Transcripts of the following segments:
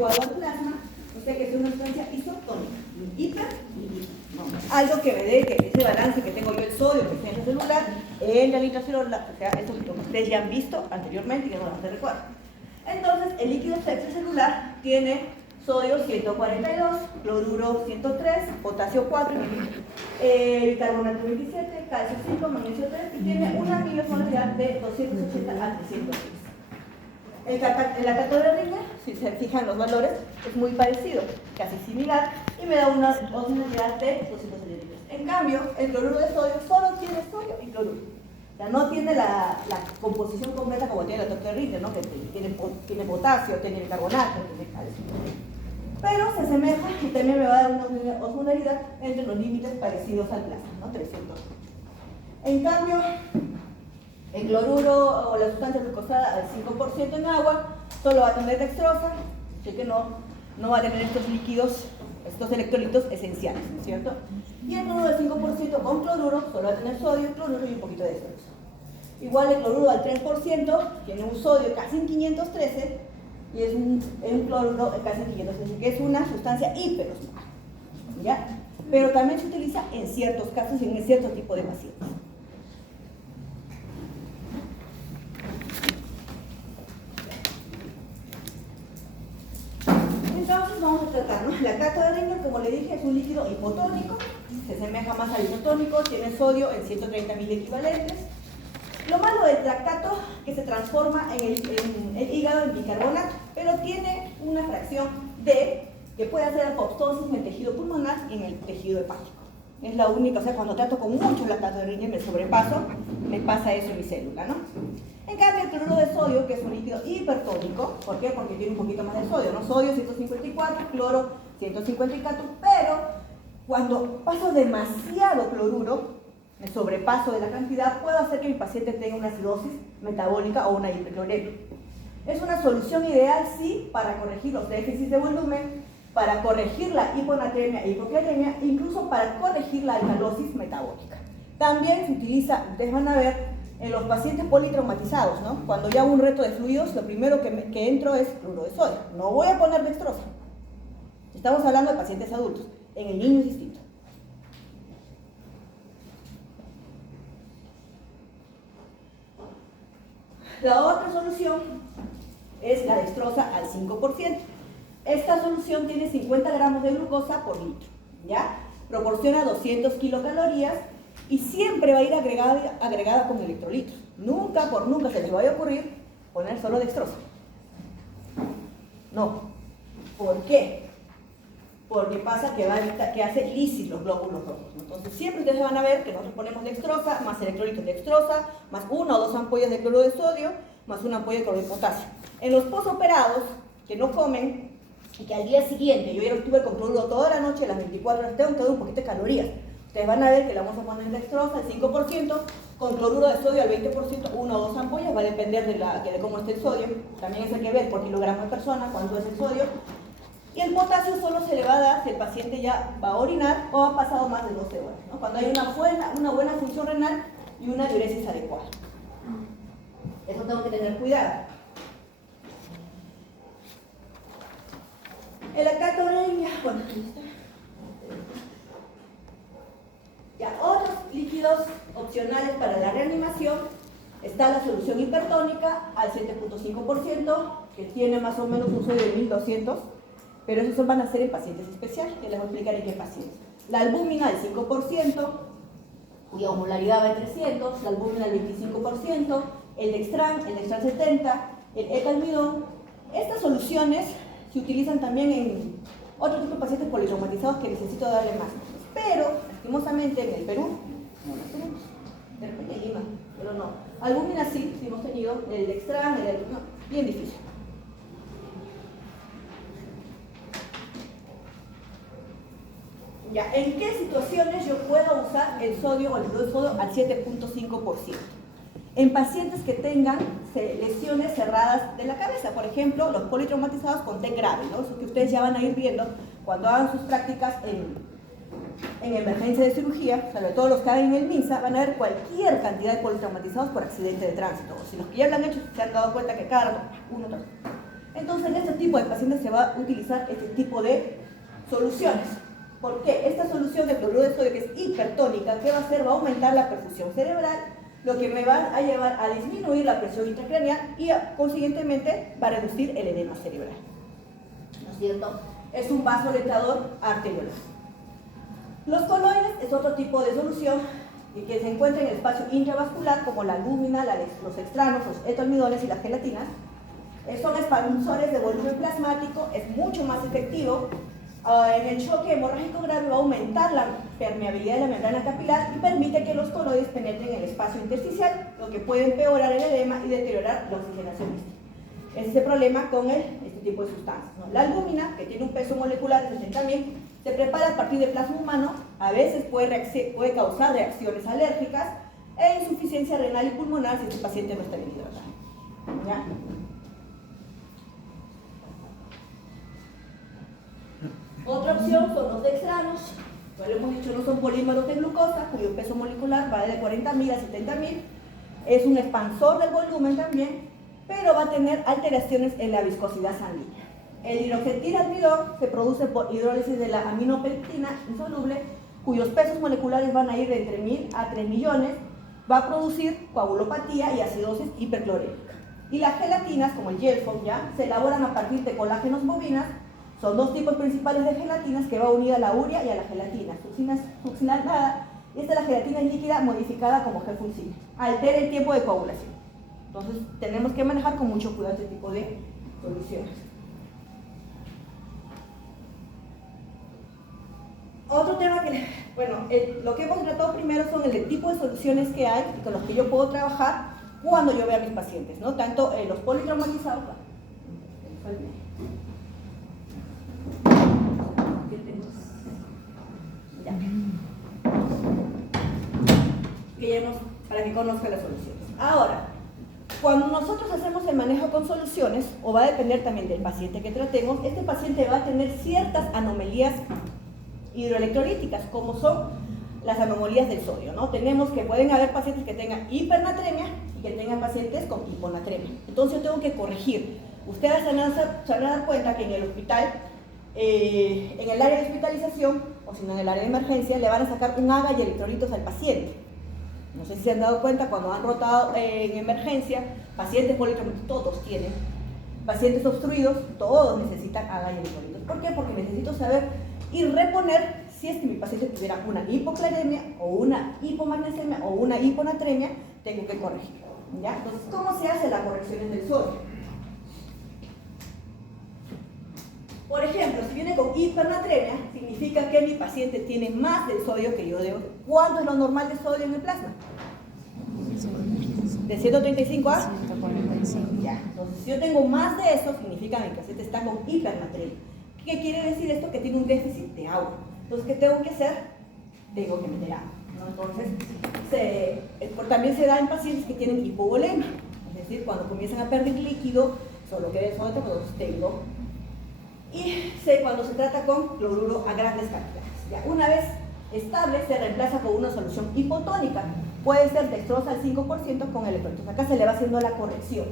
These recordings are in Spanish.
adecuado al plasma, o sea que es una sustancia isotónica, ni hiper ni hiper. No. Algo que me dé que ese balance que tengo yo el sodio que está en el celular, en la nitrocelular, o sea, eso es lo que ustedes ya han visto anteriormente y que no lo recuerdan. Entonces, el líquido extracelular tiene sodio 142, cloruro 103, potasio 4, bicarbonato 27, calcio 5, magnesio 3 y tiene una miliosmolaridad de 280 a 306. En la cátodo de Ringer, si se fijan los valores, es muy parecido, casi similar, y me da una osmolaridad de 273. En cambio, el cloruro de sodio solo tiene sodio y cloruro. O sea, no tiene la composición completa como tiene la cátodo de Ringer, ¿no? Que tiene potasio, tiene bicarbonato, tiene calcio. Pero se asemeja y también me va a dar una osmolaridad entre los límites parecidos al plasma, ¿no? 300. En cambio, el cloruro o la sustancia glucosada al 5% en agua solo va a tener dextrosa, así que no va a tener estos líquidos, estos electrolitos esenciales, ¿no es cierto? Y el cloruro al 5% con cloruro solo va a tener sodio, cloruro y un poquito de dextrosa. Igual el cloruro al 3% tiene un sodio casi en 513 y es un cloruro casi en 513, que es una sustancia hiperosmolar, ¿ya? Pero también se utiliza en ciertos casos y en cierto tipo de pacientes. Entonces vamos a tratar, ¿no? La cátodo de Ringer, como le dije, es un líquido hipotónico, se asemeja más al isotónico, tiene sodio en 130.000 equivalentes. Lo malo del lactato que se transforma en el hígado en bicarbonato, pero tiene una fracción D que puede hacer apoptosis en el tejido pulmonar y en el tejido hepático. Es la única, o sea, cuando trato con mucho lactato de Ringer, me sobrepaso, me pasa eso en mi célula, ¿no? En cambio, el cloruro de sodio, que es un líquido hipertónico, ¿por qué? Porque tiene un poquito más de sodio, ¿no? Sodio 154, cloro 154, pero cuando paso demasiado cloruro, me sobrepaso de la cantidad, puedo hacer que mi paciente tenga una acidosis metabólica o una hipercloremia. Es una solución ideal, sí, para corregir los déficits de volumen, para corregir la hiponatremia e hipocloremia, incluso para corregir la alcalosis metabólica. También se utiliza, ustedes van a ver, en los pacientes politraumatizados, ¿no? Cuando ya hago un reto de fluidos, lo primero que entro es cloruro de sodio. No voy a poner dextrosa. Estamos hablando de pacientes adultos. En el niño es distinto. La otra solución es la dextrosa al 5%. Esta solución tiene 50 gramos de glucosa por litro, ¿ya? Proporciona 200 kilocalorías y siempre va a ir agregada con electrolitos. Nunca se les vaya a ocurrir poner solo dextrosa. No. ¿Por qué? Porque pasa que hace lisis los glóbulos rojos. Entonces siempre ustedes van a ver que nosotros ponemos dextrosa, más electrolitos dextrosa, más 1 o 2 ampollas de cloruro de sodio, más una ampolla de cloruro de potasio. En los posoperados, que no comen, y que al día siguiente, yo ya estuve con cloruro toda la noche, las 24 horas, tengo que dar un poquito de calorías. Ustedes van a ver que la vamos a poner dextrosa al 5%, con cloruro de sodio al 20%, 1 o 2 ampollas, va a depender de cómo esté el sodio. También eso hay que ver por kilogramo de persona, cuánto es el sodio. Y el potasio solo se le va a dar si el paciente ya va a orinar o ha pasado más de 12 horas, ¿no? Cuando hay una buena función renal y una diuresis adecuada. Eso tengo que tener cuidado. El lactato de Ringer, bueno, ya, otros líquidos opcionales para la reanimación, está la solución hipertónica al 7.5%, que tiene más o menos un sodio de 1200, pero esos van a ser en pacientes especiales, que les voy a explicar en qué pacientes. La albúmina al 5%, cuya osmolaridad va en 300, la albúmina al 25%, el dextran 70, el ecalmidón. Estas soluciones se utilizan también en otro tipo de pacientes politraumatizados que necesito darle más. Pero, lastimosamente, en el Perú no las tenemos. De repente en Lima, pero no. Albúmina sí hemos tenido, el dextran, no, bien difícil. Ya, ¿en qué situaciones yo puedo usar el sodio o el cloruro de sodio al 7.5%? En pacientes que tengan lesiones cerradas de la cabeza, por ejemplo, los politraumatizados con TEC grave, ¿no? Eso que ustedes ya van a ir viendo cuando hagan sus prácticas en emergencia de cirugía, sobre todo los que hagan en el MINSA, van a ver cualquier cantidad de politraumatizados por accidente de tránsito. O si los que ya lo han hecho se han dado cuenta que cada uno, Entonces, en este tipo de pacientes se va a utilizar este tipo de soluciones. ¿Por qué? Esta solución de cloruro de sodio, que es hipertónica, ¿qué va a hacer? Va a aumentar la perfusión cerebral, lo que me va a llevar a disminuir la presión intracraneal y, consiguientemente, va a reducir el edema cerebral. ¿No es cierto? Es un vasodilatador arterial. Los coloides es otro tipo de solución que se encuentra en el espacio intravascular, como la albúmina, los extranos, los etoalmidones y las gelatinas. Son expansores de volumen plasmático, es mucho más efectivo. En el choque hemorrágico grave va a aumentar la permeabilidad de la membrana capilar y permite que los coloides penetren en el espacio intersticial, lo que puede empeorar el edema y deteriorar la oxigenación mística. Ese es el problema con este tipo de sustancias, ¿no? La albúmina, que tiene un peso molecular de 60.000, se prepara a partir de plasma humano, a veces puede causar reacciones alérgicas e insuficiencia renal y pulmonar si este paciente no está bien hidratado. ¿Ya? Otra opción son los dextranos, como lo hemos dicho, no son polímeros de glucosa, cuyo peso molecular va de 40.000 a 70.000, es un expansor del volumen también, pero va a tener alteraciones en la viscosidad sanguínea. El hidroxetilalmidón se produce por hidrólisis de la aminopectina insoluble, cuyos pesos moleculares van a ir de entre 1.000 a 3 millones, va a producir coagulopatía y acidosis hiperclorémica. Y las gelatinas, como el gel foam, ya, se elaboran a partir de colágenos bovinas. Son dos tipos principales de gelatinas que va unida a la urea y a la gelatina, succinalada, y esta es la gelatina líquida modificada como gel funcine. Altera el tiempo de coagulación. Entonces tenemos que manejar con mucho cuidado este tipo de soluciones. Otro tema que, bueno, lo que hemos tratado primero son el tipo de soluciones que hay y con los que yo puedo trabajar cuando yo veo a mis pacientes, ¿no? Tanto los politraumatizados, para que conozca las soluciones. Ahora, cuando nosotros hacemos el manejo con soluciones, o va a depender también del paciente que tratemos, este paciente va a tener ciertas anomalías hidroelectrolíticas, como son las anomalías del sodio, ¿no? Tenemos que pueden haber pacientes que tengan hipernatremia y que tengan pacientes con hiponatremia. Entonces yo tengo que corregir. Ustedes se van a dar cuenta que en el hospital, en el área de hospitalización, o si no en el área de emergencia, le van a sacar un AGA y electrolitos al paciente. No sé si se han dado cuenta cuando han rotado en emergencia, pacientes politraumatizados, todos tienen, pacientes obstruidos, todos necesitan AGA y electrolitos. ¿Por qué? Porque necesito saber y reponer si es que mi paciente tuviera una hipoclaremia o una hipomagnesemia o una hiponatremia, tengo que corregir. ¿Ya? Entonces, ¿cómo se hace la corrección del sodio? Por ejemplo, si viene con hipernatremia, significa que mi paciente tiene más del sodio que yo debo. ¿Cuánto es lo normal de sodio en el plasma? ¿De 135 a? 145. Ya. Entonces, si yo tengo más de eso, significa que mi paciente está con hipernatremia. ¿Qué quiere decir esto? Que tiene un déficit de agua. Entonces, ¿qué tengo que hacer? Tengo que meter agua, ¿no? Entonces, también se da en pacientes que tienen hipovolemia. Es decir, cuando comienzan a perder líquido, solo queda el sodio, pues tengo. Y cuando se trata con cloruro a grandes cantidades. ¿Ya? Una vez estable, se reemplaza por una solución hipotónica. Puede ser dextrosa al 5% con electrolitos. Acá se le va haciendo la corrección.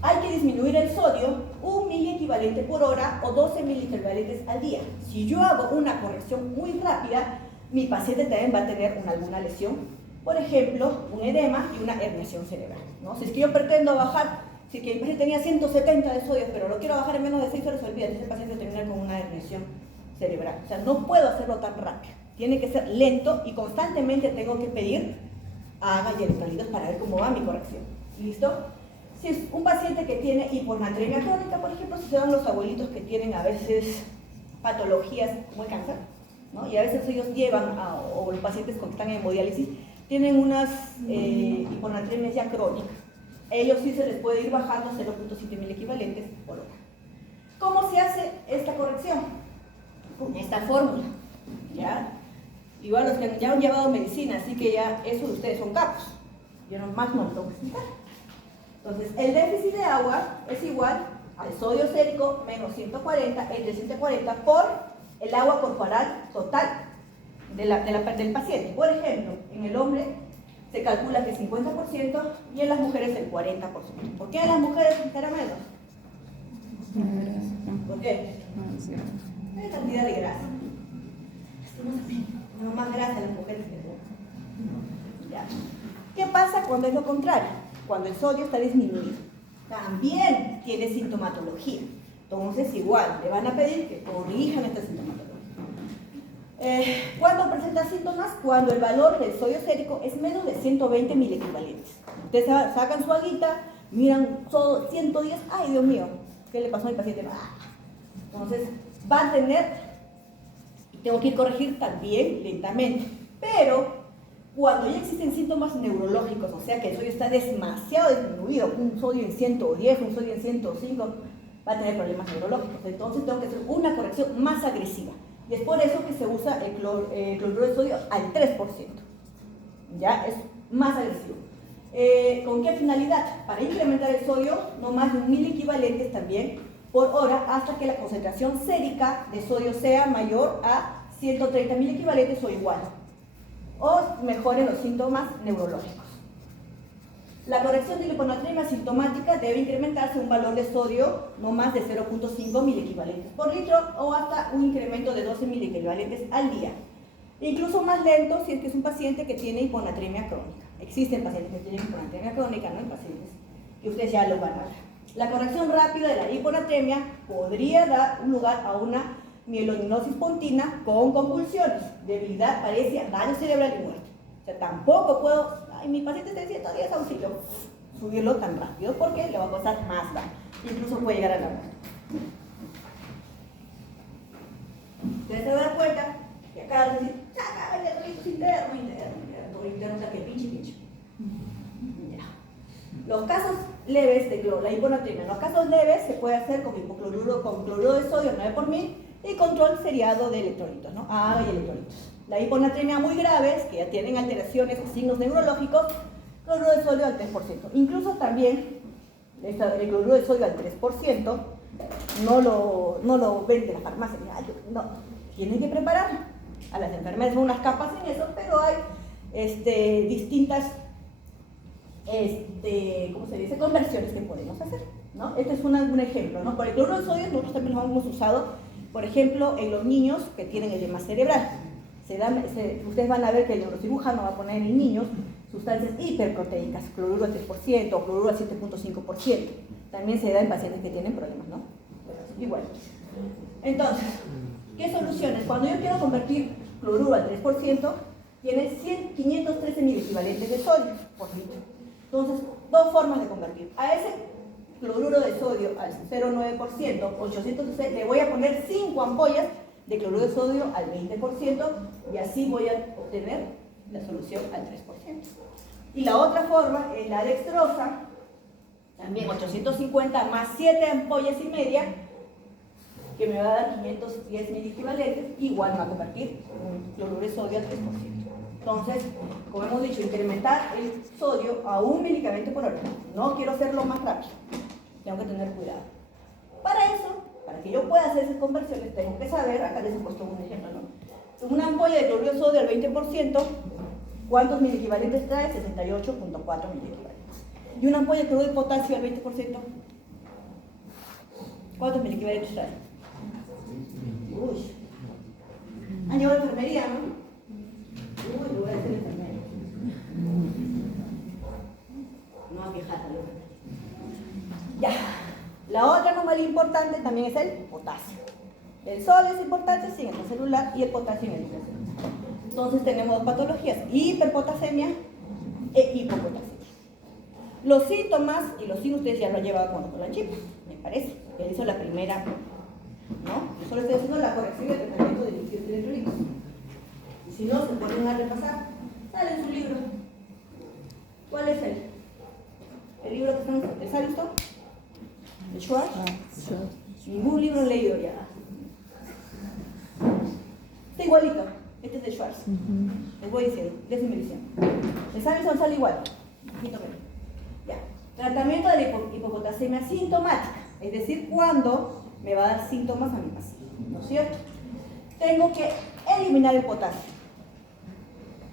Hay que disminuir el sodio 1 miliequivalente por hora o 12 miliequivalentes al día. Si yo hago una corrección muy rápida, mi paciente también va a tener alguna lesión. Por ejemplo, un edema y una herniación cerebral, ¿no? Si es que yo pretendo bajar, si que mi paciente tenía 170 de sodio, pero lo quiero bajar en menos de 6 horas, olvídate, ese paciente termina con una herniación cerebral. O sea, no puedo hacerlo tan rápido. Tiene que ser lento y constantemente tengo que pedir AGA y electrolitos para ver cómo va mi corrección. ¿Listo? Si es un paciente que tiene hiponatremia crónica, por ejemplo, si son los abuelitos que tienen a veces patologías como el cáncer, ¿no? Y a veces ellos llevan, o los pacientes que están en hemodiálisis, tienen unas hiponatremias ya crónicas. Ellos sí se les puede ir bajando 0.7 miliequivalentes por hora. ¿Cómo se hace esta corrección? Con esta fórmula, ¿ya? Igual los que ya han llevado medicina, así que ya eso de ustedes son capos. Yo más no lo tengo que explicar. Entonces, el déficit de agua es igual al sodio sérico menos 140, entre 140 por el agua corporal total del paciente. Por ejemplo, en el hombre se calcula que 50% y en las mujeres el 40%. ¿Por qué en las mujeres será menos? ¿Por qué? Hay cantidad de grasa. No más grasa en las mujeres que tú. ¿Ya? ¿Qué pasa cuando es lo contrario? Cuando el sodio está disminuido. También tiene sintomatología. Entonces, igual, le van a pedir que corrijan esta sintomatología. ¿Cuándo presenta síntomas? Cuando el valor del sodio sérico es menos de 120 milequivalentes. Ustedes sacan su aguita, miran solo 110, ¡ay, Dios mío! ¿Qué le pasó a mi paciente? Entonces, va a tener, y tengo que ir a corregir también lentamente, pero cuando ya existen síntomas neurológicos, o sea que el sodio está demasiado disminuido, un sodio en 110, un sodio en 105, va a tener problemas neurológicos. Entonces tengo que hacer una corrección más agresiva. Y es por eso que se usa el cloruro de sodio al 3%. Ya es más agresivo. ¿Con qué finalidad? Para incrementar el sodio, no más de 1000 equivalentes también por hora, hasta que la concentración sérica de sodio sea mayor a 130.000 equivalentes o igual, o mejoren los síntomas neurológicos. La corrección de la hiponatremia sintomática debe incrementarse un valor de sodio no más de 0.5 milequivalentes por litro o hasta un incremento de 12 milequivalentes al día. Incluso más lento si es que es un paciente que tiene hiponatremia crónica. Existen pacientes que tienen hiponatremia crónica, no hay pacientes que ustedes ya lo van a ver. La corrección rápida de la hiponatremia podría dar lugar a una mieloninosis pontina con convulsiones, debilidad, paresia, daño cerebral y muerte. O sea, tampoco puedo, ay, mi paciente está en 110 auxilio, subirlo tan rápido porque le va a costar más daño. Incluso puede llegar a la muerte. Ustedes se dan cuenta que acá decir, saca el electrolitos interno, que pinche. Ya. Los casos leves de la hiponatremia, en los casos leves se puede hacer con cloruro de sodio 9 por 1000 y control seriado de electrolitos, ¿no? Agua y electrolitos. La hiponatremia muy graves, que ya tienen alteraciones o signos neurológicos, cloruro de sodio al 3%. Incluso también el cloruro de sodio al 3% no lo vende la farmacia. No, tienen que prepararlo. A las enfermeras son unas capas en eso, pero hay distintas ¿cómo se dice? Conversiones que podemos hacer, ¿no? Este es un ejemplo, ¿no? Por el cloruro de sodio nosotros también lo hemos usado, por ejemplo, en los niños que tienen edema cerebral. Ustedes van a ver que el neurocirujano va a poner en niños sustancias hiperproteicas, cloruro al 3% o cloruro al 7.5%. También se da en pacientes que tienen problemas, ¿no? Igual. Entonces, ¿qué soluciones? Cuando yo quiero convertir cloruro al 3%, tiene 513 milequivalentes de sodio por litro. Entonces, dos formas de convertir. A ese cloruro de sodio al 0,9%, 806, le voy a poner 5 ampollas de cloruro de sodio al 20% y así voy a obtener la solución al 3%. Y la otra forma es la dextrosa, también 850 más 7 ampollas y media, que me va a dar 510 milequivalentes, igual me va a convertir un cloruro de sodio al 3%. Entonces, como hemos dicho, incrementar el sodio a 1 medicamento por hora. No quiero hacerlo más rápido. Tengo que tener cuidado. Para eso, para que yo pueda hacer esas conversiones, tengo que saber, acá les he puesto un ejemplo, ¿no? Una ampolla de cloruro de sodio al 20%, ¿cuántos milequivalentes trae? 68.4 milequivalentes. Y una ampolla de cloruro de potasio al 20%, ¿cuántos milequivalentes trae? Uy. Han llevado a la enfermería, ¿no? Uy, lo voy a hacer enfermera. No a quejar, ya. La otra anomalía importante también es el potasio. El sol es importante, sí, en el celular, y el potasio en el celular. Entonces tenemos dos patologías, hiperpotasemia e hipopotasemia. Los síntomas, y los signos ustedes ya lo han llevado con la chip, me parece. Ya hizo la primera, ¿no? Yo solo estoy haciendo la corrección del tratamiento de líquidos electrolíticos. Y si no, se ponen a repasar. Sale en su libro. ¿Cuál es el libro que están? ¿Les ha visto? ¿De Schwartz? Ningún libro he leído ya. Está igualito. Este es de Schwartz. Les voy diciendo, déjenme edición. El Samson sale igual. Ya. Tratamiento de la hipopotasemia sintomática. Es decir, cuando me va a dar síntomas a mi paciente. ¿No es cierto? Tengo que eliminar el potasio.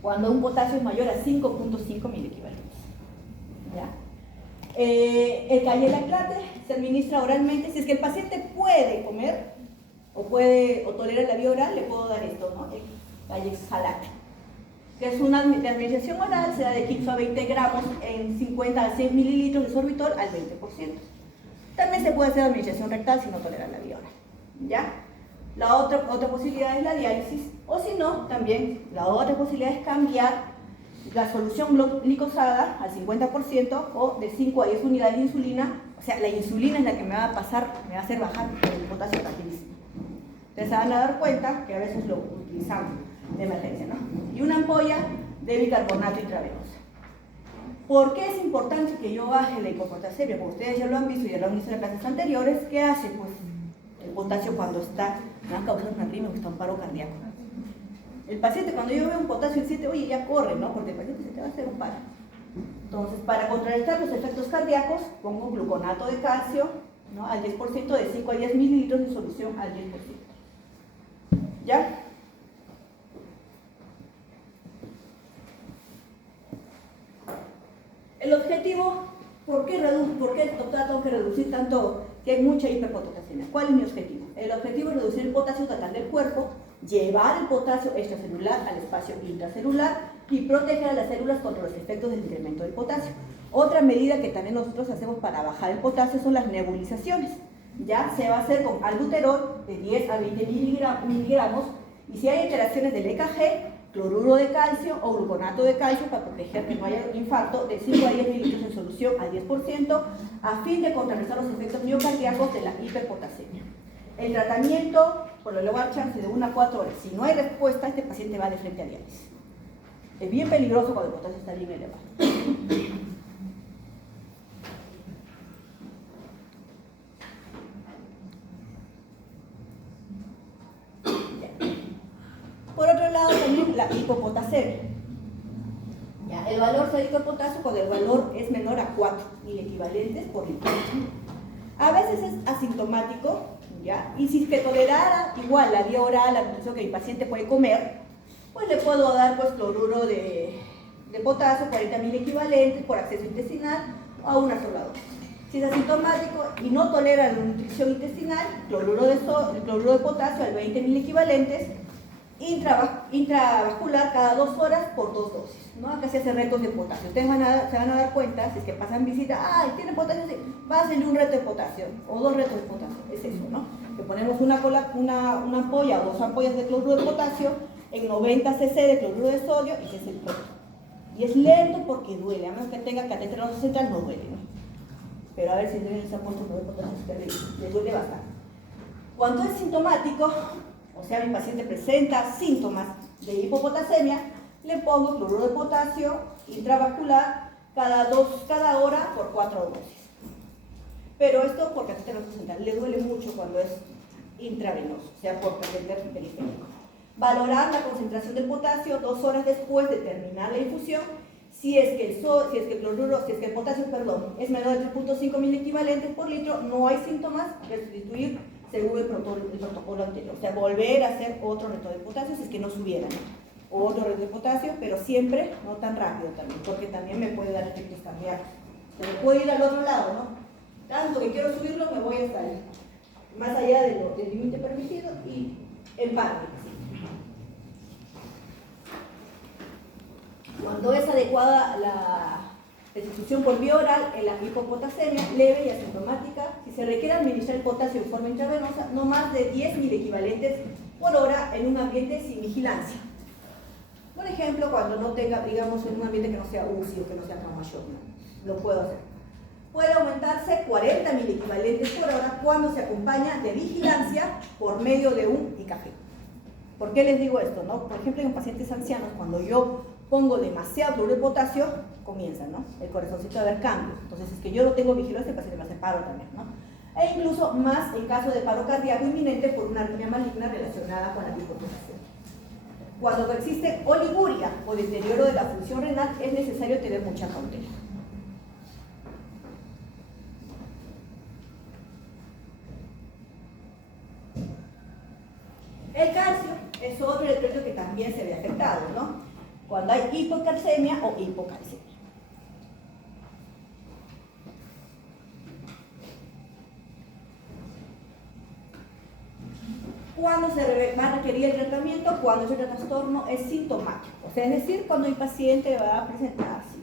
Cuando un potasio es mayor a 5.5 milequivalentes. ¿Ya? El Cayelaclate se administra oralmente. Si es que el paciente puede comer o tolera la vía oral, le puedo dar esto, ¿no? El Cayexalate, que es una administración oral, se da de 15 a 20 gramos en 50 a 100 mililitros de sorbitol al 20%. También se puede hacer administración rectal si no tolera la vía oral, ¿ya? La otra posibilidad es la diálisis, o si no, también la otra posibilidad es cambiar la solución glicosada al 50% o de 5 a 10 unidades de insulina. O sea, la insulina es la que me va a hacer bajar el potasio rapidísimo. Entonces se van a dar cuenta que a veces lo utilizamos de emergencia, ¿no? Y una ampolla de bicarbonato intravenosa. ¿Por qué es importante que yo baje la hipopotasemia? Como ustedes ya lo han visto y ya lo han visto en las clases anteriores, ¿qué hace? Pues el potasio cuando me va a causar una arritmia o está un paro cardíaco. El paciente, cuando yo veo un potasio en 7, oye, ya corre, ¿no? Porque el paciente se te va a hacer un paro. Entonces, para contrarrestar los efectos cardíacos, pongo gluconato de calcio, ¿no? Al 10%, de 5 a 10 mililitros de solución al 10%. ¿Ya? El objetivo, ¿por qué doctora tengo que reducir tanto que hay mucha hiperpotasemia? ¿Cuál es mi objetivo? El objetivo es reducir el potasio total del cuerpo, llevar el potasio extracelular al espacio intracelular y proteger a las células contra los efectos del incremento del potasio. Otra medida que también nosotros hacemos para bajar el potasio son las nebulizaciones. Ya se va a hacer con albuterol de 10 a 20 miligramos y si hay alteraciones del EKG, cloruro de calcio o gluconato de calcio para proteger que no haya infarto de 5 a 10 mililitros en solución al 10% a fin de contrarrestar los efectos miocardíacos de la hiperpotasemia. El tratamiento por el lugar chance de 1 a 4 horas. Si no hay respuesta, este paciente va de frente a diálisis. Es bien peligroso cuando el potasio está bien elevado. Por otro lado, también la hipopotasemia. ¿Ya? El valor sérico de potasio cuando el valor es menor a 4 equivalentes por litro. A veces es asintomático, ¿ya? Y si es que tolerara igual la vía oral, la nutrición que mi paciente puede comer, pues le puedo dar pues cloruro de potasio, 40.000 equivalentes por acceso intestinal a una sola dosis. Si es asintomático y no tolera la nutrición intestinal, cloruro de potasio al 20.000 equivalentes, intravascular cada 2 horas por 2 dosis, ¿no? Acá se hace retos de potasio. Ustedes se van a dar cuenta, si es que pasan visita, tiene potasio, sí, pásenle un reto de potasio, o 2 retos de potasio, es eso, ¿no? Que ponemos una ampolla o 2 ampollas de cloruro de potasio en 90 cc de cloruro de sodio y se hace el reto. Y es lento porque duele, a menos que tenga catéter venoso central no duele, ¿no? Pero a ver si se ha puesto cloruro de potasio, es terrible, le duele bastante. Cuando es sintomático, o sea, mi paciente presenta síntomas de hipopotasemia, le pongo cloruro de potasio intravascular cada hora por 4 dosis. Pero esto por catéter venoso central, le duele mucho cuando es intravenoso, o sea, por catéter periférico. Valorar la concentración del potasio 2 horas después de terminar la infusión. Si es que el potasio, es menor de 3.5 mil equivalentes por litro, no hay síntomas, restituir según el protocolo anterior. O sea, volver a hacer otro reto de potasio si es que no subiera, ¿no? Otro reto de potasio, pero siempre no tan rápido también, porque también me puede dar efectos cardíacos. Se me puede ir al otro lado, ¿no? Tanto que quiero subirlo, me voy a salir más allá del límite permitido y en parte. Cuando es adecuada la distribución por vía oral en la hipopotasemia leve y asintomática, si se requiere administrar el potasio de forma intravenosa, no más de 10.000 equivalentes por hora en un ambiente sin vigilancia. Por ejemplo, cuando no tenga, digamos, en un ambiente que no sea UCI o que no sea trauma shock, ¿no? Lo puedo hacer. Puede aumentarse 40.000 equivalentes por hora cuando se acompaña de vigilancia por medio de un EKG. ¿Por qué les digo esto, no? Por ejemplo, en pacientes ancianos, cuando yo pongo demasiado cloruro de potasio, comienza, ¿no? El corazoncito a ver cambios. Entonces, es que yo no tengo vigilancia, el paciente me hace paro también, ¿no? E incluso más en caso de paro cardíaco inminente por una arritmia maligna relacionada con la hipopotasemia. Cuando existe oliguria o deterioro de la función renal, es necesario tener mucha cautela. El calcio es otro electrolito que también se ve afectado, ¿no? Cuando hay hipocalcemia o hipocalcemia. ¿Cuándo se va a requerir el tratamiento? Cuando ese trastorno es sintomático, o sea, es decir, cuando el paciente va a presentar así.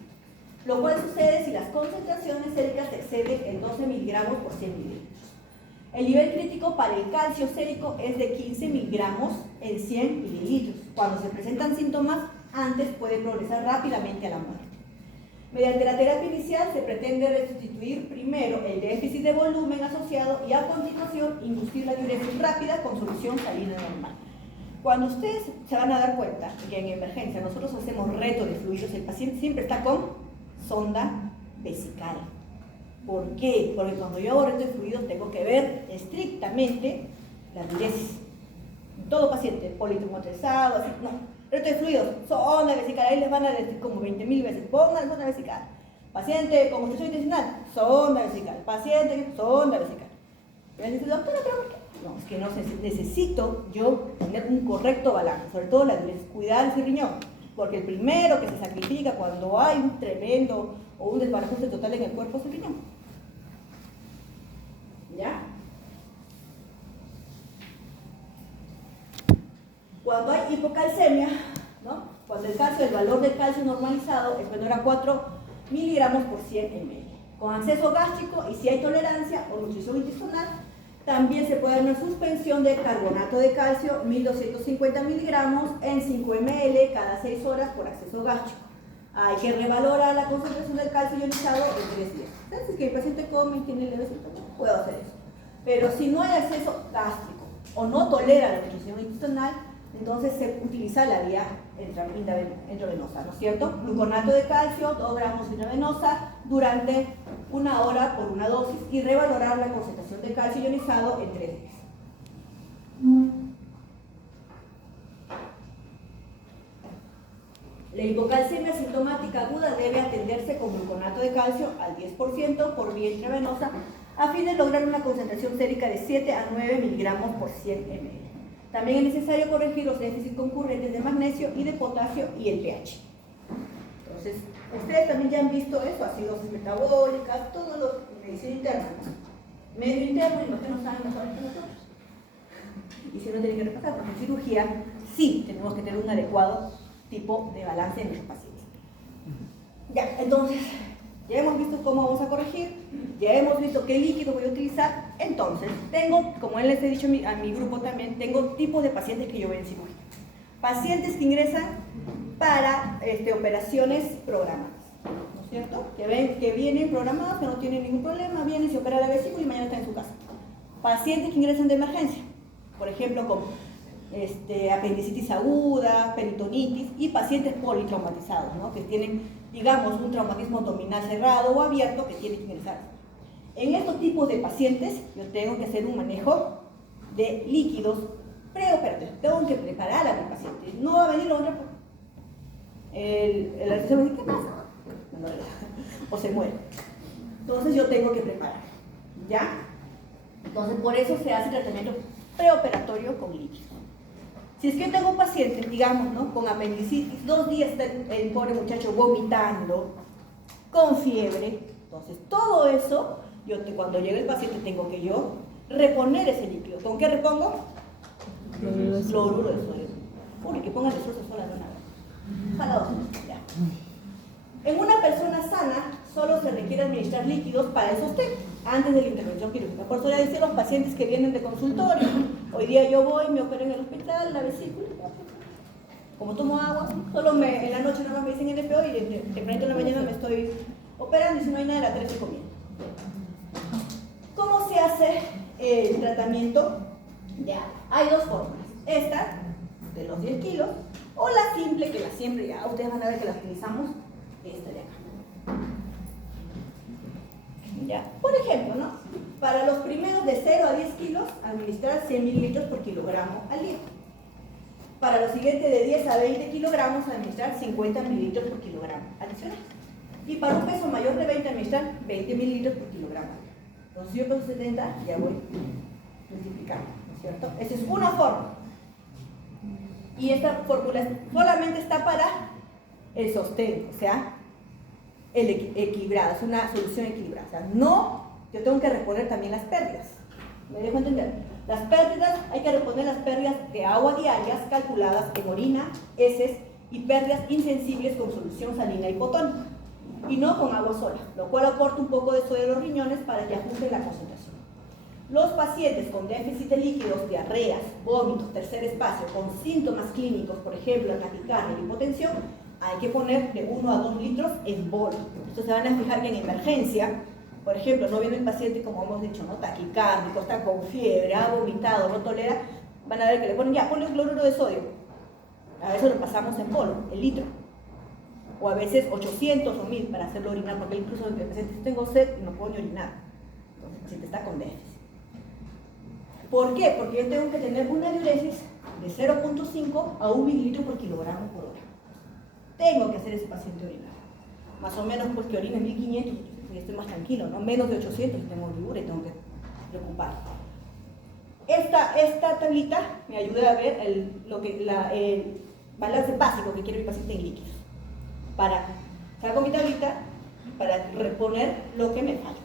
Lo cual sucede si las concentraciones séricas exceden en 12 miligramos por 100 mililitros. El nivel crítico para el calcio sérico es de 15 miligramos en 100 mililitros. Cuando se presentan síntomas, antes puede progresar rápidamente a la muerte. Mediante la terapia inicial se pretende restituir primero el déficit de volumen asociado y a continuación inducir la diuresis rápida con solución salina normal. Cuando ustedes se van a dar cuenta que en emergencia nosotros hacemos reto de fluidos, el paciente siempre está con sonda vesical. ¿Por qué? Porque cuando yo hago reto de fluidos tengo que ver estrictamente la diuresis. Todo paciente politraumatizado, así, no. Reto de fluidos, sonda vesical, ahí les van a decir como 20.000 veces, pongan sonda vesical. Paciente con obstrucción intestinal, sonda vesical. Paciente, sonda vesical. Y me dice, doctora, ¿pero por qué? No, es que no necesito yo tener un correcto balance, sobre todo la diuresis, cuidar ese riñón. Porque el primero que se sacrifica cuando hay un tremendo o un desbarajuste total en el cuerpo es el riñón. ¿Ya? Cuando hay hipocalcemia, ¿no? Cuando el valor del calcio normalizado es menor a 4 miligramos por 100 ml. Con acceso gástrico y si hay tolerancia o nutrición intestinal, también se puede dar una suspensión de carbonato de calcio 1250 miligramos en 5 ml cada 6 horas por acceso gástrico. Hay que revalorar la concentración del calcio ionizado en 3 días. Entonces, si el paciente come y tiene leves síntomas, puedo hacer eso. Pero si no hay acceso gástrico o no tolera la nutrición intestinal, entonces se utiliza la vía intravenosa, ¿no es cierto? Gluconato de calcio, 2 gramos intravenosa durante 1 hora por una dosis y revalorar la concentración de calcio ionizado en 3 días. La hipocalcemia sintomática aguda debe atenderse con gluconato de calcio al 10% por vía intravenosa a fin de lograr una concentración sérica de 7 a 9 miligramos por 100 ml. También es necesario corregir los déficits concurrentes de magnesio y de potasio y el pH. Entonces, ustedes también ya han visto eso, acidosis metabólicas, todo lo de medicina interna. Medio interno y los que no saben mejor que nosotros. Y si no tienen que repasar, porque en cirugía sí tenemos que tener un adecuado tipo de balance en nuestros pacientes. Ya, entonces, ya hemos visto cómo vamos a corregir, ya hemos visto qué líquido voy a utilizar. Entonces, tengo, como les he dicho a mi grupo también, tengo tipos de pacientes que yo veo en cirugía. Pacientes que ingresan para operaciones programadas, ¿no es cierto? Que vienen programados, que no tienen ningún problema, vienen, se opera la vesícula y mañana están en su casa. Pacientes que ingresan de emergencia, por ejemplo, con apendicitis aguda, peritonitis y pacientes politraumatizados, ¿no? Que tienen, digamos, un traumatismo abdominal cerrado o abierto que tienen que ingresar. En estos tipos de pacientes yo tengo que hacer un manejo de líquidos preoperatorios. Tengo que preparar a mi paciente. No va a venir la otra. El anestesiólogo dice, ¿qué pasa? O se muere. Entonces yo tengo que preparar. ¿Ya? Entonces por eso se hace tratamiento preoperatorio con líquidos. Si es que yo tengo un paciente, digamos, ¿no? Con apendicitis, 2 días está el pobre muchacho vomitando, con fiebre, entonces todo eso, cuando llegue el paciente tengo que yo reponer ese líquido. ¿Con qué repongo? Cloruro de sodio. Uy, que pongan resorte sola de nada. Ojalá ya. En una persona sana solo se requiere administrar líquidos para el sostén antes de la intervención quirúrgica. Por eso le decía a los pacientes que vienen de consultorio, hoy día yo voy, me opero en el hospital, la vesícula, como tomo agua, solo en la noche nada más me dicen NPO y tempranito en la mañana me estoy operando y si no hay nada de la 3 estoy comiendo. ¿Cómo se hace el tratamiento? Ya, hay 2 formas. Esta, de los 10 kilos, o la simple, que la siempre ya ustedes van a ver que la utilizamos, esta de acá. ¿Ya? Por ejemplo, ¿no? Para los primeros de 0 a 10 kilos, administrar 100 mililitros por kilogramo al día. Para los siguientes de 10 a 20 kilogramos, administrar 50 mililitros por kilogramo adicional. Y para un peso mayor de 20, administrar 20 mililitros por kilogramo. Entonces, si yo peso 70, ya voy multiplicando, ¿no es cierto? Esa es una forma. Y esta fórmula solamente está para el sostén, o sea, el equilibrado, es una solución equilibrada. O sea, no, yo tengo que reponer también las pérdidas. ¿Me dejo entender? Las pérdidas hay que reponer corresponden las pérdidas de agua diarias calculadas en orina, heces y pérdidas insensibles con solución salina hipotónica, y no con agua sola, lo cual aporta un poco de sodio a los riñones para que ajusten la concentración. Los pacientes con déficit de líquidos, diarreas, vómitos, tercer espacio, con síntomas clínicos, por ejemplo, taquicardia y hipotensión, hay que poner de 1 a 2 litros en bol. Entonces se van a fijar que en emergencia, por ejemplo, no viene el paciente, como hemos dicho, ¿no? Taquicárdico, está con fiebre, ha vomitado, no tolera, van a ver que le ponen, ya, ponle un cloruro de sodio. A veces lo pasamos en bol, el litro. O a veces 800 o 1000 para hacerlo orinar, porque incluso el paciente dice, tengo sed y no puedo ni orinar. Entonces el paciente está con déficit. ¿Por qué? Porque yo tengo que tener una diuresis de 0.5 a 1 mililitro por kilogramo por hora. Tengo que hacer ese paciente orinar. Más o menos, pues que orine 1500, y estoy más tranquilo, ¿no? Menos de 800 tengo olivura y tengo que preocupar. Esta tablita me ayuda a ver el balance básico que quiere mi paciente en líquidos. Saco mi tablita para reponer lo que me falta.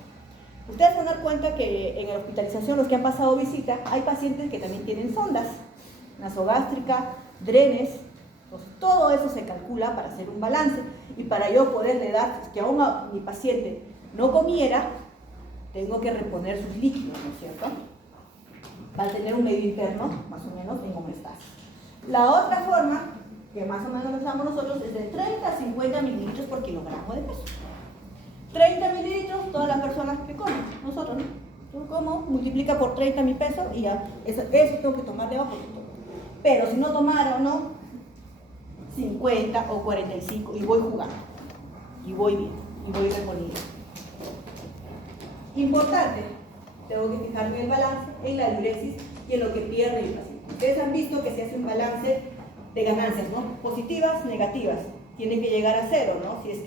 Ustedes van a dar cuenta que en la hospitalización, los que han pasado visita, hay pacientes que también tienen sondas, nasogástrica, drenes. Entonces, todo eso se calcula para hacer un balance y para yo poderle dar, que aún a mi paciente no comiera, tengo que reponer sus líquidos, ¿no es cierto? Para tener un medio interno, más o menos, en homeostasis. La otra forma, que más o menos usamos nosotros, es de 30 a 50 mililitros por kilogramo de peso. 30 mililitros, todas las personas que comen, nosotros, ¿no? Yo como, multiplica por 30 mi peso y ya, eso tengo que tomar de abajo. Pero si no tomara o no, 50 o 45, y voy jugando, y voy bien, y voy reponiendo. Importante, tengo que fijarme en el balance, en la diuresis y en lo que pierde el paciente. Ustedes han visto que se hace un balance de ganancias, ¿no? Positivas, negativas. Tiene que llegar a 0, ¿no? Si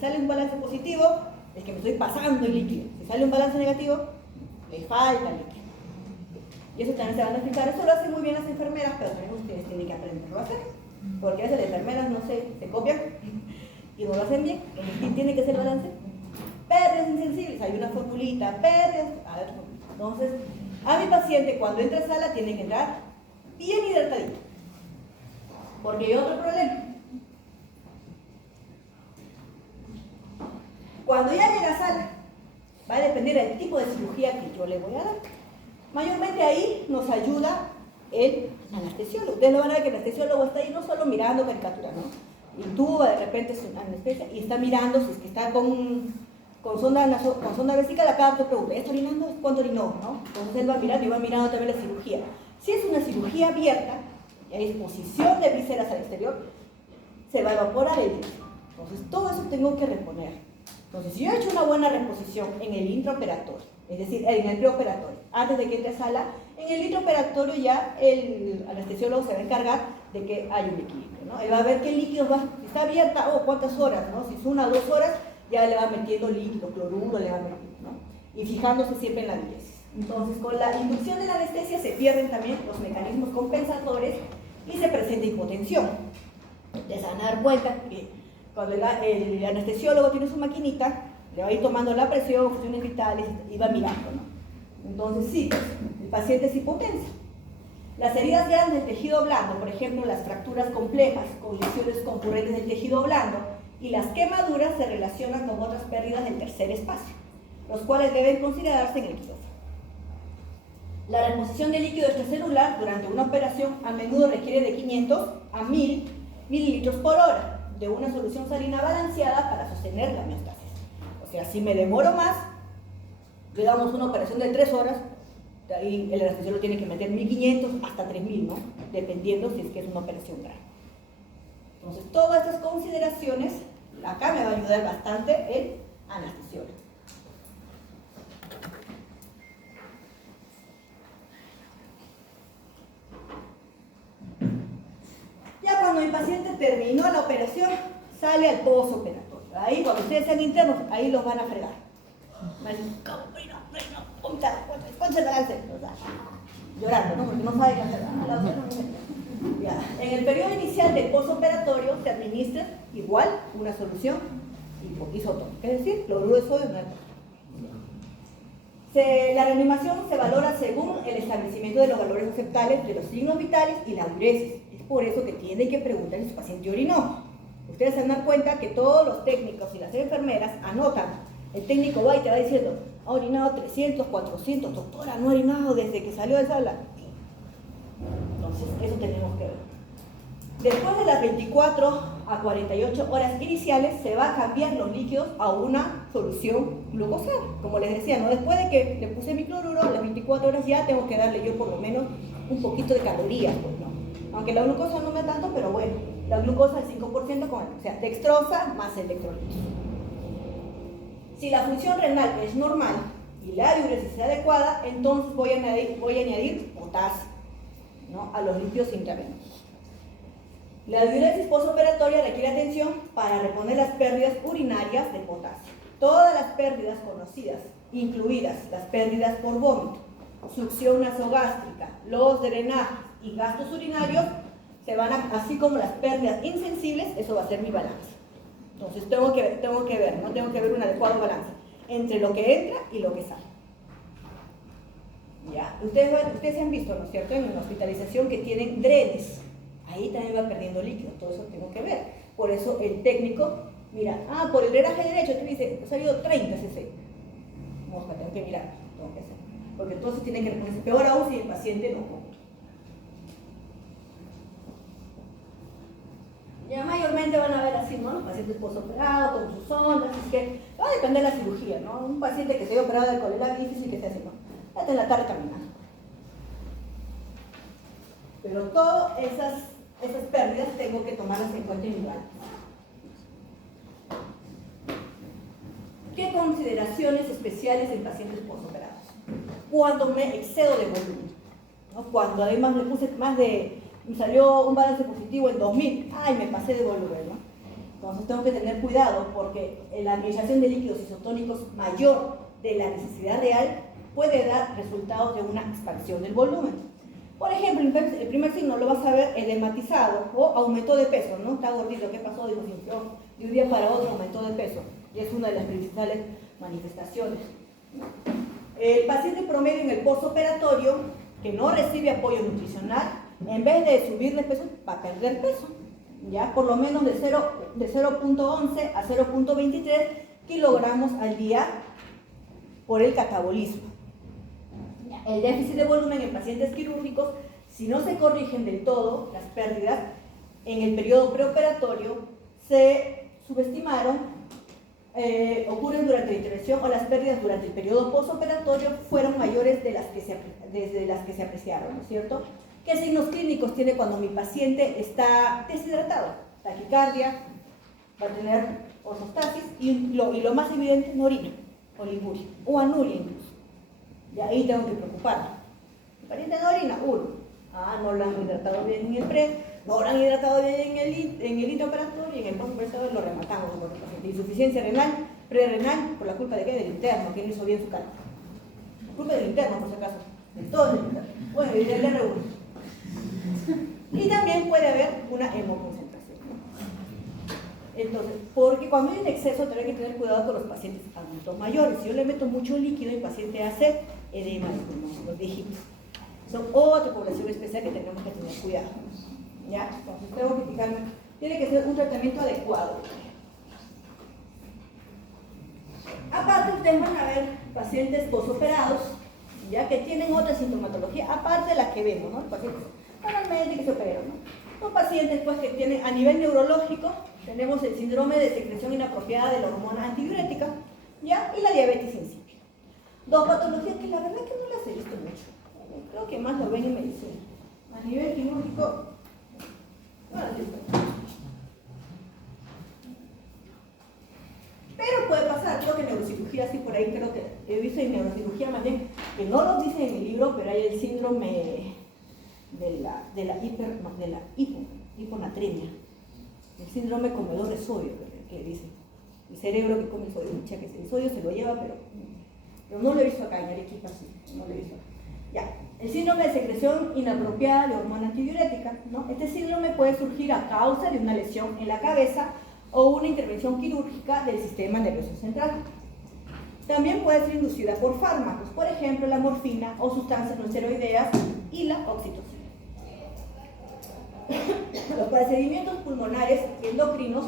sale un balance positivo, es que me estoy pasando el líquido. Si sale un balance negativo, le falta líquido. Y eso también se van a fijar. Eso lo hacen muy bien las enfermeras, pero también ustedes tienen que aprenderlo a hacer. Porque a veces las enfermeras, no sé, se copian y no lo hacen bien. ¿Quién tiene que hacer el balance? Pérdidas insensibles. Hay una formulita, pérdidas. A ver, entonces, a mi paciente cuando entra a sala tiene que entrar bien hidratadito. Porque hay otro problema. Cuando ya llega a sala, va a depender del tipo de cirugía que yo le voy a dar. Mayormente ahí nos ayuda el anestesiólogo. Ustedes lo van a ver que el anestesiólogo está ahí no solo mirando caricatura, ¿no? Intuba, de repente es una anestesia y está mirando si es que está con sonda vesical, acá te pregunta, ¿está orinando? ¿Cuánto orinó? ¿No? Entonces él va mirando y va mirando también la cirugía. Si es una cirugía abierta y hay exposición de vísceras al exterior, se va a evaporar el líquido. Entonces todo eso tengo que reponer. Entonces, si yo he hecho una buena reposición en el intraoperatorio, es decir, en el preoperatorio, antes de que entre a sala, en el intraoperatorio ya el anestesiólogo se va a encargar de que haya un equilibrio, ¿no? Él va a ver qué líquidos va, si está abierta, cuántas horas, ¿no? Si es 1 o 2 horas, ya le va metiendo líquido, cloruro, le va metiendo, ¿no? Y fijándose siempre en la diuresis. Entonces, con la inducción de la anestesia se pierden también los mecanismos compensadores y se presenta hipotensión. Ustedes van a dar cuenta que cuando el anestesiólogo tiene su maquinita, le va a ir tomando la presión, funciones vitales y va mirando, ¿no? Entonces sí, el paciente es hipotenso. Las heridas grandes del tejido blando, por ejemplo, las fracturas complejas con lesiones concurrentes del tejido blando y las quemaduras se relacionan con otras pérdidas del tercer espacio, los cuales deben considerarse en el quirófano. La reposición de líquido extracelular durante una operación a menudo requiere de 500 a 1000 mililitros por hora de una solución salina balanceada para sostener la homeostasis. O sea, si me demoro más, le damos una operación de 3 horas, de ahí el anestesiólogo tiene que meter 1500 hasta 3000, ¿no? Dependiendo si es que es una operación grave. Entonces, todas estas consideraciones, acá me va a ayudar bastante el anestesiólogo. Ya cuando el paciente terminó la operación, sale al postoperatorio. Ahí, cuando ustedes sean internos, ahí los van a fregar. Van a decir, ¿cuánto es el balance? O sea, llorando, ¿no? Porque no saben qué hacer. En el periodo inicial del postoperatorio se administra igual una solución isotónica, es decir, cloruro de sodio. La reanimación se valora según el establecimiento de los valores aceptables de los signos vitales y la diuresis. Es por eso que tienen que preguntar si su paciente orinó. Ustedes se dan cuenta que todos los técnicos y las enfermeras anotan. El técnico va y te va diciendo, ha orinado 300, 400, doctora, no ha orinado desde que salió de sala. Entonces, eso tenemos que ver. Después de las 24 a 48 horas iniciales, se va a cambiar los líquidos a una solución glucosal. Como les decía, ¿no? Después de que le puse mi cloruro, a las 24 horas ya tengo que darle yo por lo menos un poquito de calorías, pues, ¿no? Aunque la glucosa no me da tanto, pero bueno, la glucosa al 5% con, o sea, dextrosa más electrolitos. Si la función renal es normal y la diuresis es adecuada, entonces voy a añadir potasio, ¿no?, a los líquidos intravenosos. La diuresis postoperatoria requiere atención para reponer las pérdidas urinarias de potasio. Todas las pérdidas conocidas, incluidas las pérdidas por vómito, succión nasogástrica, los drenajes y gastos urinarios, se van a, así como las pérdidas insensibles, eso va a ser mi balance. Entonces tengo que ver, ¿no? Tengo que ver un adecuado balance entre lo que entra y lo que sale. ¿Ya? Ustedes han visto, ¿no es cierto?, en la hospitalización que tienen drenes. Ahí también va perdiendo líquido, todo eso tengo que ver. Por eso el técnico, mira, por el drenaje derecho te dice, ha salido 30 cc. Mosca, tengo que mirar, tengo que hacer. Porque entonces tiene que reconocer, peor aún si el paciente no come. Ya mayormente van a ver así, ¿no? Los pacientes posoperados, con sus ondas, así que va a depender de la cirugía, ¿no? Un paciente que se haya operado de colela difícil que se hace, ¿no? Hasta en la tarde caminando. Pero todas esas pérdidas tengo que tomarlas en cuenta igual. ¿Qué consideraciones especiales en pacientes posoperados? Cuando me excedo de volumen, ¿no? Cuando además me puse me salió un balance positivo en 2000, me pasé de volumen, ¿no? Entonces tengo que tener cuidado porque la administración de líquidos isotónicos mayor de la necesidad real puede dar resultados de una expansión del volumen. Por ejemplo, el primer signo lo vas a ver edematizado o aumentó de peso, ¿no? Está gordito, ¿qué pasó? Digo, de un día para otro aumentó de peso. Y es una de las principales manifestaciones. El paciente promedio en el postoperatorio que no recibe apoyo nutricional, en vez de subir de peso, va a perder peso. ¿Ya? Por lo menos de 0.11 a 0.23 kilogramos al día por el catabolismo. El déficit de volumen en pacientes quirúrgicos, si no se corrigen del todo las pérdidas, en el periodo preoperatorio se subestimaron, ocurren durante la intervención o las pérdidas durante el periodo postoperatorio fueron mayores de las que se apreciaron, ¿no es cierto? ¿Qué signos clínicos tiene cuando mi paciente está deshidratado? Taquicardia, va a tener ortostasis y lo más evidente, no orina, oliguria o anuria incluso. Y ahí tengo que preocuparme. El paciente no orina, no lo han hidratado bien en el pre, no lo han hidratado bien en el intraoperatorio y en el postoperatorio lo rematamos con el paciente. Insuficiencia renal, prerrenal, por la culpa de qué? Del interno, que no hizo bien su cálculo. Por culpa del interno, por si acaso. De todo el interno. Bueno, y del R1. Y también puede haber una hemoconcentración, ¿no? Entonces, porque cuando hay un exceso, tengo que tener cuidado con los pacientes adultos mayores. Si yo le meto mucho líquido, el paciente hace edema de pulmón, los viejitos. Son otra población especial que tenemos que tener cuidado. ¿Ya? Entonces, tengo que fijarme. Tiene que ser un tratamiento adecuado. Aparte, ustedes van a ver pacientes posoperados, ya que tienen otra sintomatología, aparte de la que vemos, ¿no? Pacientes normalmente que se operan, ¿no? Son pacientes pues, que tienen a nivel neurológico, tenemos el síndrome de secreción inapropiada de la hormona antidiurética, ¿ya? Y la diabetes insípida. Dos patologías que la verdad que no las he visto mucho. Creo que más lo ven en medicina. A nivel quirúrgico, no las he visto. Pero puede pasar, creo que en neurocirugía, sí, por ahí creo que he visto en neurocirugía más bien, que no lo dicen en el libro, pero hay el síndrome de la hiponatremia, el síndrome comedor de sodio, que dicen, el cerebro que come sodio, el sodio se lo lleva, pero no lo he visto acá en Arequipa, sí, no lo he visto acá. Ya, el síndrome de secreción inapropiada de hormona antidiurética, ¿no? Este síndrome puede surgir a causa de una lesión en la cabeza o una intervención quirúrgica del sistema nervioso central. También puede ser inducida por fármacos, por ejemplo, la morfina o sustancias no esteroideas y la oxitocina. Los padecimientos pulmonares endocrinos,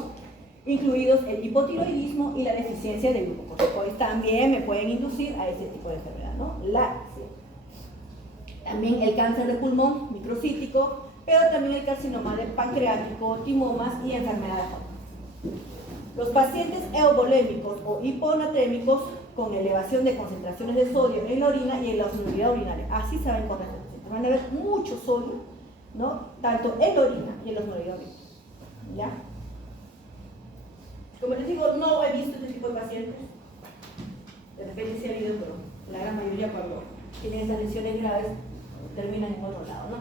incluidos el hipotiroidismo y la deficiencia de glucocorticoides, también me pueden inducir a ese tipo de enfermedad, ¿no? También el cáncer de pulmón microcítico, pero también el carcinoma del pancreático, timomas y enfermedades. Los pacientes eubolémicos o hiponatrémicos con elevación de concentraciones de sodio en la orina y en la osmolalidad urinaria, así se van a encontrar. Van a ver mucho sodio, ¿no? Tanto en la orina y en la osmolalidad urinaria. ¿Ya? Como les digo, no he visto este tipo de pacientes. De repente sí ha habido, pero la gran mayoría cuando tienen estas lesiones graves terminan en otro lado, ¿no?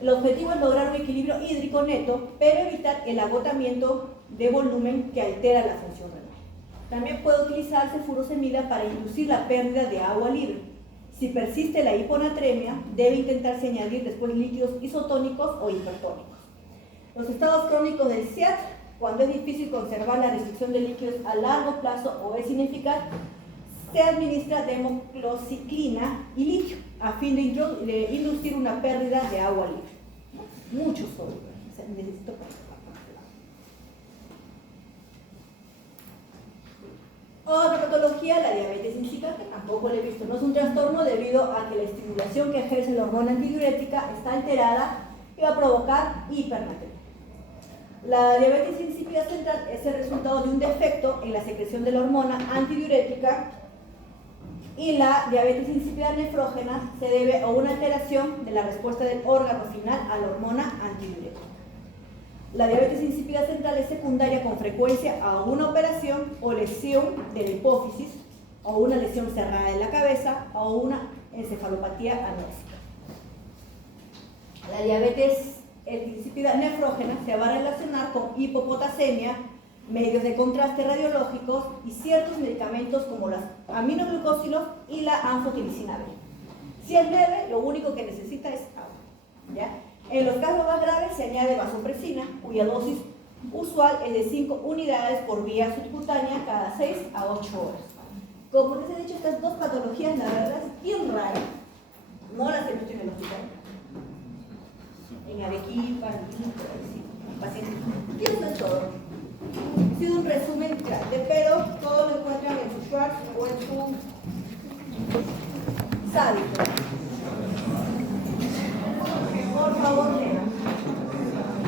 El objetivo es lograr un equilibrio hídrico neto, pero evitar el agotamiento de volumen que altera la función renal. También puede utilizarse furosemida para inducir la pérdida de agua libre. Si persiste la hiponatremia, debe intentarse añadir después líquidos isotónicos o hipertónicos. Los estados crónicos del SIAD, cuando es difícil conservar la restricción de líquidos a largo plazo o es ineficaz, se administra democlociclina y litio a fin de inducir una pérdida de agua libre. Mucho sodio, o sea, necesito conservar. Otra patología, la diabetes insípica, que tampoco le he visto. No es un trastorno debido a que la estimulación que ejerce la hormona antidiurética está alterada y va a provocar hipernatremia. La diabetes insípida central es el resultado de un defecto en la secreción de la hormona antidiurética, y la diabetes insípida nefrógena se debe a una alteración de la respuesta del órgano final a la hormona antidiurética. La diabetes insípida central es secundaria con frecuencia a una operación o lesión de la hipófisis, o una lesión cerrada de la cabeza, o una encefalopatía anóxica. La diabetes insípida nefrógena se va a relacionar con hipopotasemia, medios de contraste radiológicos y ciertos medicamentos como los aminoglucósilos y la anfotericina B. Si es leve, lo único que necesita es agua, ¿ya? En los casos más graves se añade vasopresina, cuya dosis usual es de 5 unidades por vía subcutánea cada 6 a 8 horas. Como les he dicho, estas dos patologías, la verdad, es bien rara. No las he visto en el hospital. En Arequipa, en pacientes. Y eso es todo. Ha sido un resumen grande, pero todo lo encuentran en su Schwartz o en su Sábito.